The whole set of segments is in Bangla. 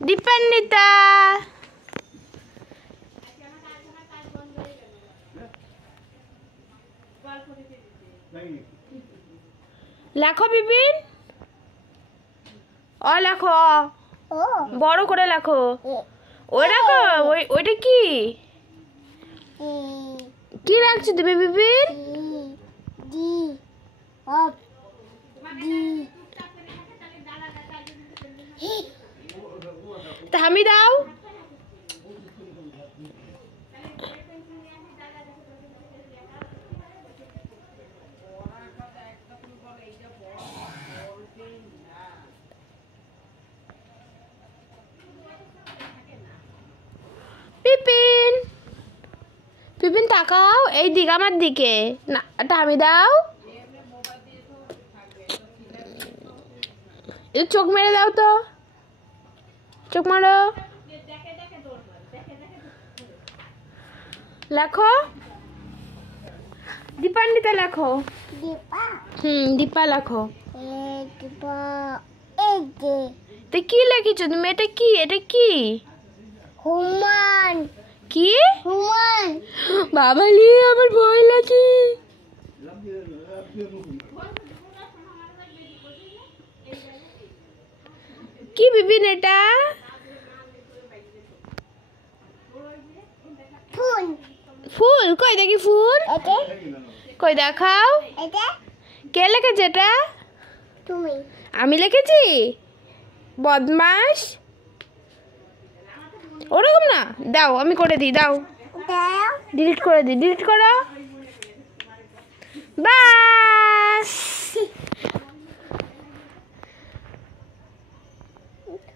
দীপান্বিতা লেখো বিপিন অ লেখো বড় করে লেখো ওই লেখো ওইটা কি কি লাগছে তুমি বিপিন তা আমি দাও পিপিন পিপিন তাকাও এই দিক আমার দিকে না এটা আমি দাও এই চোখ মেরে দাও তো চোখ মারো লেখো দীপান্বিতা লেখো দীপা লেখো তো কি লিখেছো তুমি এটা কি হুমান কি হুমান বাবালি আমার ভয় লাগে কি বিপিন এটা ফুল ফুল কই দেখি ফুল এটা কই দেখাও এটা কে লিখেছে এটা তুমি আমি লিখেছি বদমাস ওরকম না দাও আমি করে দিই দাও দাও ডিলিট করে দিই ডিলিট করো বাস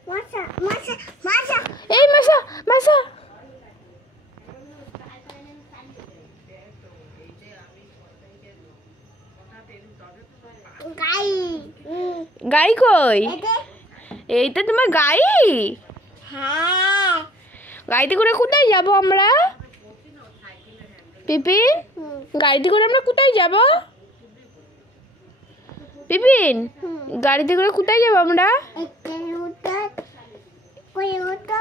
মাসা মাসা মাসা এই মাসা মাসা গাই গাই কই এটা এইটা তোমার গাই হ্যাঁ গাড়িতে করে কোথায় যাব আমরা পিপিন গাড়িতে করে আমরা কোথায় যাব পিপিন গাড়িতে করে কোথায় যাব আমরা একটা উঠা কই উঠা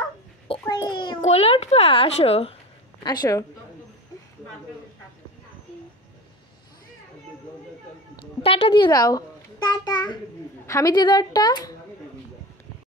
কই কোলে উঠবা আসো আসো টাটা দিয়ে দাও টাটা আমি দিয়ে দাও একটা